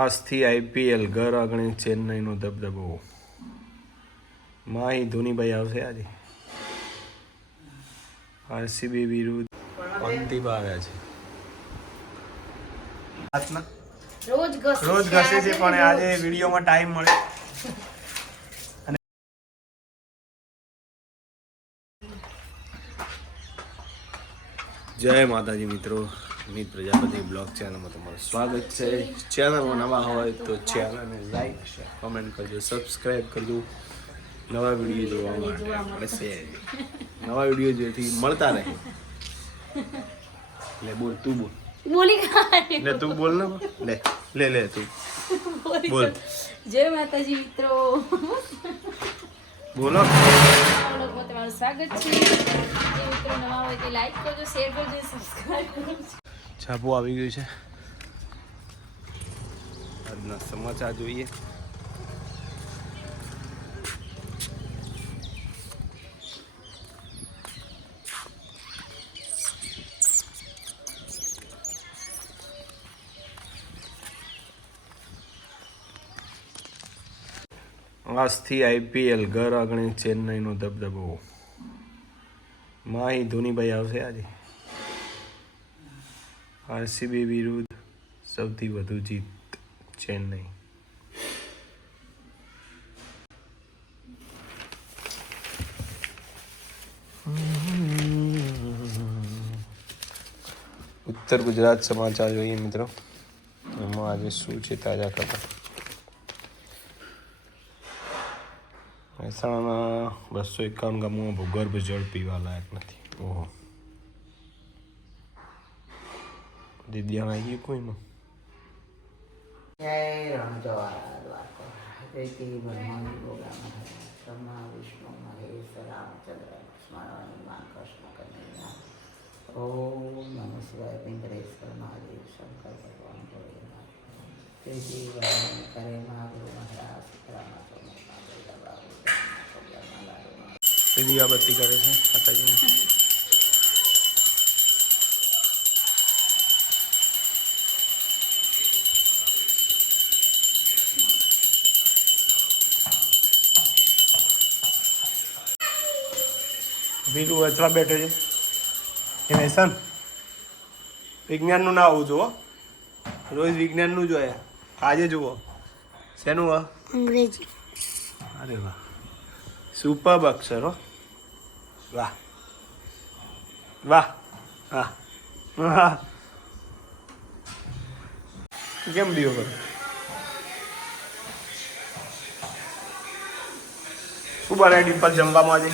આજથી આઈપીએલ ઘર આંગણે ચેન્નઈનો ધબધબો માહી ધોનીભાઈ આવશે આજે. આરસીબી વિરુદ્ધ અંતિમ આવ્યા છે. રોજ ઘસે છે પણ આજે વિડીયોમાં ટાઈમ મળે. જય માતાજી મિત્રો. અમિત પ્રજાપતિ બ્લોગ ચેનલમાં તમારું સ્વાગત છે. ચેનલમાં નવા હોય તો ચેનલને લાઈક કમેન્ટ કરજો સબસ્ક્રાઈબ કરજો. નવા વીડિયો જોવા માટે આપણે શેર નવા વીડિયો જેથી મળતા રહે. લે બોલ તું બોલ. બોલી કાંઈ. લે તું બોલ ને. લે લે લે તું. બોલ જય માતાજી મિત્રો. બોલો. તમારું સ્વાગત છે. મિત્રો નવા હોય તે લાઈક કરજો શેર કરજો સબસ્ક્રાઈબ કરજો. છાપું આવી ગયું છે. આજના સમાચાર જોઈએ. આજથી આઈપીએલ ઘર આંગણે ચેન્નઈનો દબદબો. માહી ધોનીભાઈ આવશે આજે. આરસીબી વિરુદ્ધ સૌથી વધુ જીત ચેન્નઈ. ઉત્તર ગુજરાત સમાચાર જોઈએ મિત્રો. એમાં આજે શું છે તાજા ખબર? મહેસાણાના બસો એકાવન ગામોમાં ભૂગર્ભ જળ પીવા લાયક નથી. ઓહો. દિદ્યાણ આવી ગયું કોઈનું જય રામજવાળા દ્વારકા જયતિ બ્રહ્માની ગોગામાં બ્રહ્મા વિષ્ણુ મહેશ રામચંદ્ર સ્મરણ માં કૃષ્ણ કનૈયા ઓમ નમઃ શિવાય પિંગળેશ્વર મહાદેવ શંકર ભગવાન ભોળેનાથ જયતિ બ્રહ્માની કરે મહાગુરુ મહારાજ સીતારામા એ દીવાબત્તી કરે છે માતાજીને બીજું અથવા બેઠો છે. એ મહેસાન વિજ્ઞાનનું ના આવું જુઓ. રોજ વિજ્ઞાનનું જોયા આજે જુઓ. શેનું હ અંગ્રેજી. અરે વાહ. સુપર અક્ષર હો. વાહ. વાહ. હા વાહ. કેમ દીવો કરો? શું બનાવી ડિમ્પલ જમવામાં આજે?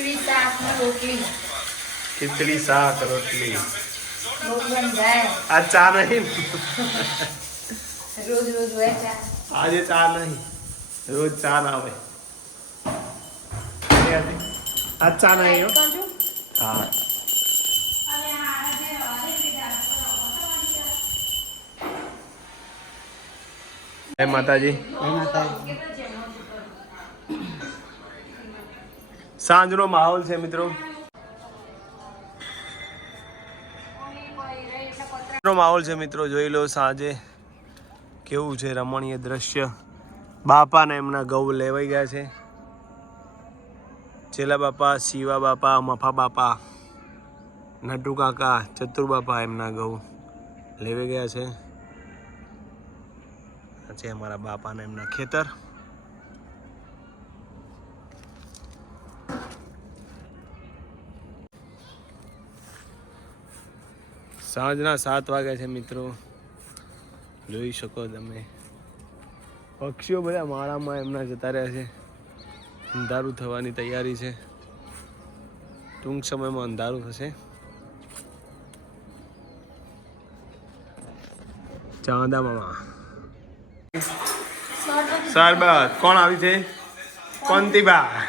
ખીચડી શાક ને રોટલી. ખીચડી શાક રોટલી. આ ચા નહીં? રોજ રોજ હોય ચા. આજે ચા નહીં. રોજ ચા ના હોય. આ ચા નહીં હો. હા. જય માતાજી. સાંજનો માહોલ છે, મિત્રો. માહોલ છે, મિત્રો. જોઈ લો સાંજે કેવું છે રમણીય દ્રશ્ય. બાપા ને એમના ગૌ લેવાઈ ગયા છે. ચેલા બાપા, શિવા બાપા, મફા બાપા, નટુ કાકા, ચતુર બાપા એમના ગૌ લેવાઈ ગયા છે. છે અમારા બાપાને એમના ખેતર. સાંજના સાત વાગ્યા છે મિત્રો. જોઈ શકો તમે. પક્ષીઓ બધા માળામાં એમના જતા રહ્યા છે. અંધારું થવાની તૈયારી છે. ટૂંક સમયમાં અંધારું થશે. ચાંદા મામા. સરબત કોણ આવી છે? કોંતિબા.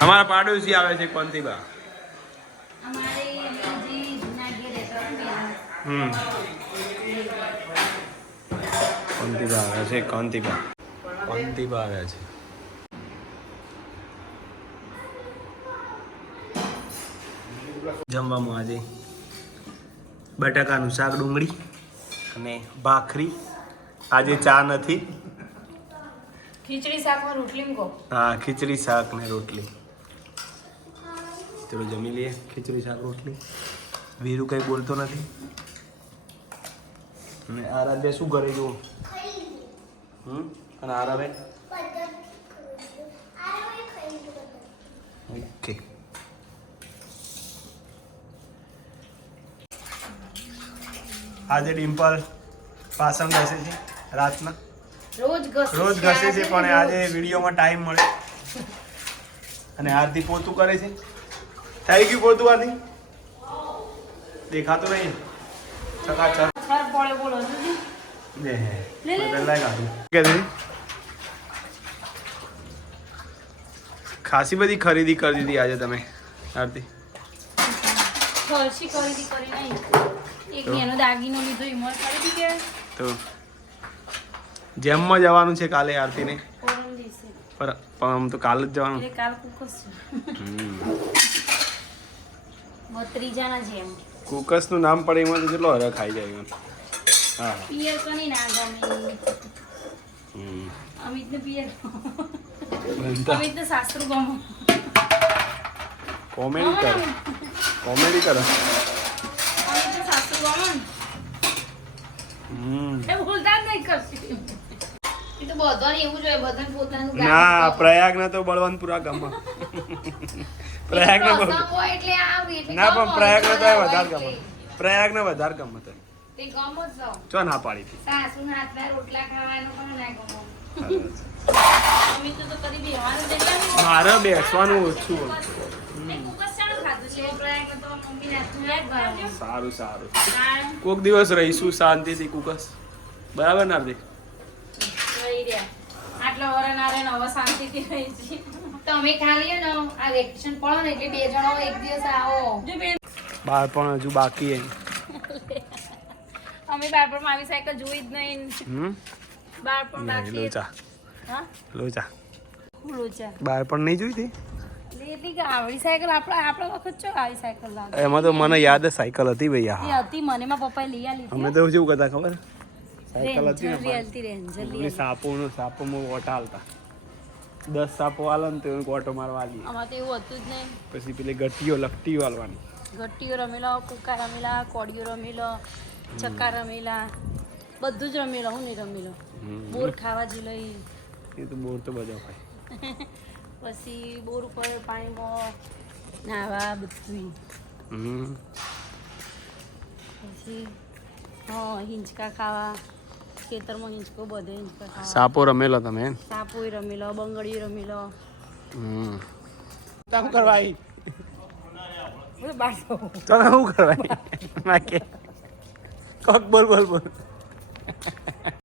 અમારા પાડોશી આવે છે કોંતીબા. કોંતીબા આવ્યા છે કોંતીબા કોંતીબા આવ્યા છે. જમવામાં આજે બટાકાનું શાક ડુંગળી અને ભાખરી. આજે ચા નથી. ખીચડી શાકમાં રોટલી મૂકો. હા ખીચડી શાક ને રોટલી. ચલો જમી લઈએ ખીચડી શાક રોટલી. વીરુ કંઈ બોલતો નથી. અને આરાધ્યા શું કરે જો હમ? અને આરાબે ઓકે. આજે ડિમ્પલ પાસણ ઘસે છે રાતના. રોજ ઘસે છે પણ આજે વિડીયોમાં ટાઈમ મળે. અને આરતી પોતું કરે છે? થઈ ગયું પોતું આરતી? દેખાતું નહીં? ચકાચક બોલો લે લે, કે ખાસી બધી ખરીદી કરી દીધી આજે તમે આરતી. ખર્ચી ખરીદી કરી નહીં. એક તો? દાગીનો લીધો ઈમોર ખરીદી કે? તો? જેમમાં જવાનું છે કાલે આરતીને. પર પણ આમ તો કાલ જ જવાનું. કાલ કુકસ છે. હમ. જેમ. કુકસનું નામ પડે એમાં તો કેટલો હરખ ખાઈ જાય હા. પિયર કની ના ગમે હમ. અમિતને પિયર. અમિતને સાસરું ગમે. કોમેડી કર. કોમેડી. કરે. અમિતને સાસરું ગમે. હમ. એ ભૂલતા નહીં કરતી. તો બધાને એવું જોઈએ બધાને પોતાનું ના ગમે. પ્રયાગના તો બળવંતપુરા ગામમાં. પ્રયાગના એટલે આવે, ના પણ ગમે, પ્રયાગના તો વધારે ગમે ગમે પ્રયાગના વધારે ગમે તો તે ગમો જ ચો ના પાડી હતી? રોટલા ખાવાનું પણ ના ગમો. નહીં. મારે બેસવાનું ઓછું. સારું સારું. કોક દિવસ રહીશું શાંતિથી કુકસ બરાબર ના રે રહી રહ્યા. આટલા વરા ના રહીને હવે શાંતિથી રહી છીએ. તમે ખાલી ને આ વેકેશન પડે ને એટલે બે જણો એક દિવસ આવો. બાળપણ હજુ બાકી અમે બાળપણમાં આવી સાયકલ જોઈ જ નહીં. હમ? બાળપણ બાકી લોચા હા. લોચા લોચા બાળપણ નહીં જોઈ હતી? કે આવડી સાયકલ આપણા આપણા વખત ચો આવી સાયકલ એમાં તો મને યાદ જ સાયકલ હતી ભાઈ આ. હતી મને માં પપ્પાએ લઈ આલી અમે તો શું કરતા ખબર? સાયકલ હતી ને સાપોનો સાપોમાં ઓટા હાલતા. દસ સાપો હાલે ને તો એને ઓટો મારવા આલી. આમાં તો એવું હતું જ નહીં પછી પેલી ગટીઓ લપટીઓ હાલવાની ગટ્ટીઓ રમેલા કુકા રમેલા કોડીઓ રમેલો ચક્કા રમેલા બધું જ રમેલો હું નહીં રમેલો. બોર ખાવા જી લઈ. એ તો બોર તો બધા હોય પછી બોર ઉપર પાણીમાં નાવા બધું હમ. પછી હા હિંચકા ખાવા. ખેતરમાં હિંચકો બધે હિંચકો સાપો રમેલો તમે એમ? સાપોય રમેલો બંગડી રમેલો. હમ. શું કરવાય? તમે શું કરવા આવી? ના કોક બોલ બોલ બોલ.